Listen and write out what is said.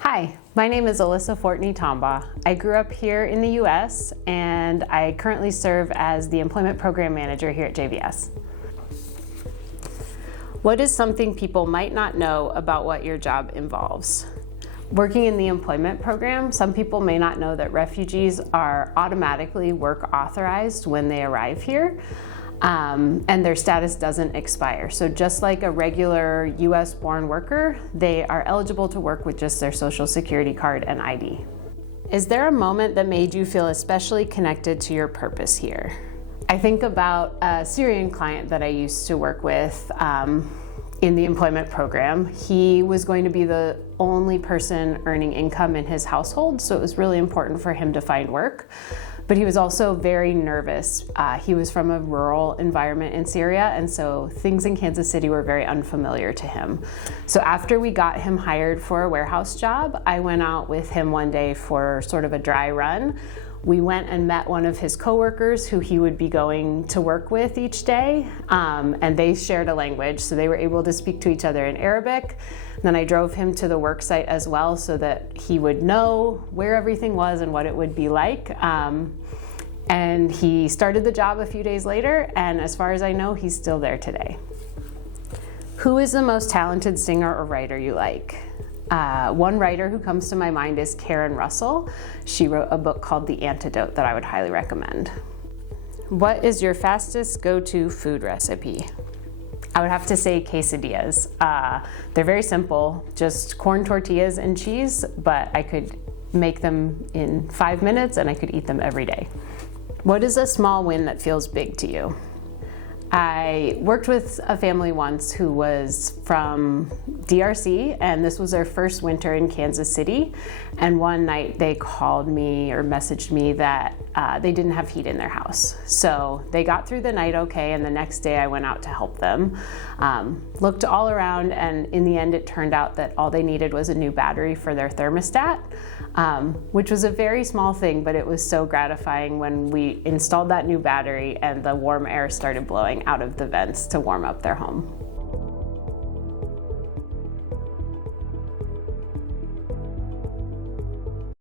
Hi, my name is Alissa Fortney-Tombaugh. I grew up here in the US and I currently serve as the Employment Program Manager here at JVS. What is something people might not know about what your job involves? Working in the employment program, some people may not know that refugees are automatically work authorized when they arrive here. And their status doesn't expire. So just like a regular US-born worker, they are eligible to work with just their social security card and ID. Is there a moment that made you feel especially connected to your purpose here? I think about a Syrian client that I used to work with in the employment program. He was going to be the only person earning income in his household, so it was really important for him to find work. But he was also very nervous. He was from a rural environment in Syria, and so things in Kansas City were very unfamiliar to him. So after we got him hired for a warehouse job, I went out with him one day for sort of a dry run. We went and met one of his coworkers who he would be going to work with each day, and they shared a language, so they were able to speak to each other in Arabic. Then I drove him to the work site as well so that he would know where everything was and what it would be like. And he started the job a few days later, and as far as I know, he's still there today. Who is the most talented singer or writer you like? One writer who comes to my mind is Karen Russell. She wrote a book called The Antidote that I would highly recommend. What is your fastest go-to food recipe? I would have to say quesadillas. They're very simple, just corn tortillas and cheese, but I could make them in 5 minutes and I could eat them every day. What is a small win that feels big to you? I worked with a family once who was from DRC, and this was their first winter in Kansas City. And one night they called me or messaged me that they didn't have heat in their house. So they got through the night okay, and the next day I went out to help them. Looked all around, and in the end it turned out that all they needed was a new battery for their thermostat, which was a very small thing, but it was so gratifying when we installed that new battery and the warm air started blowing out of the vents to warm up their home.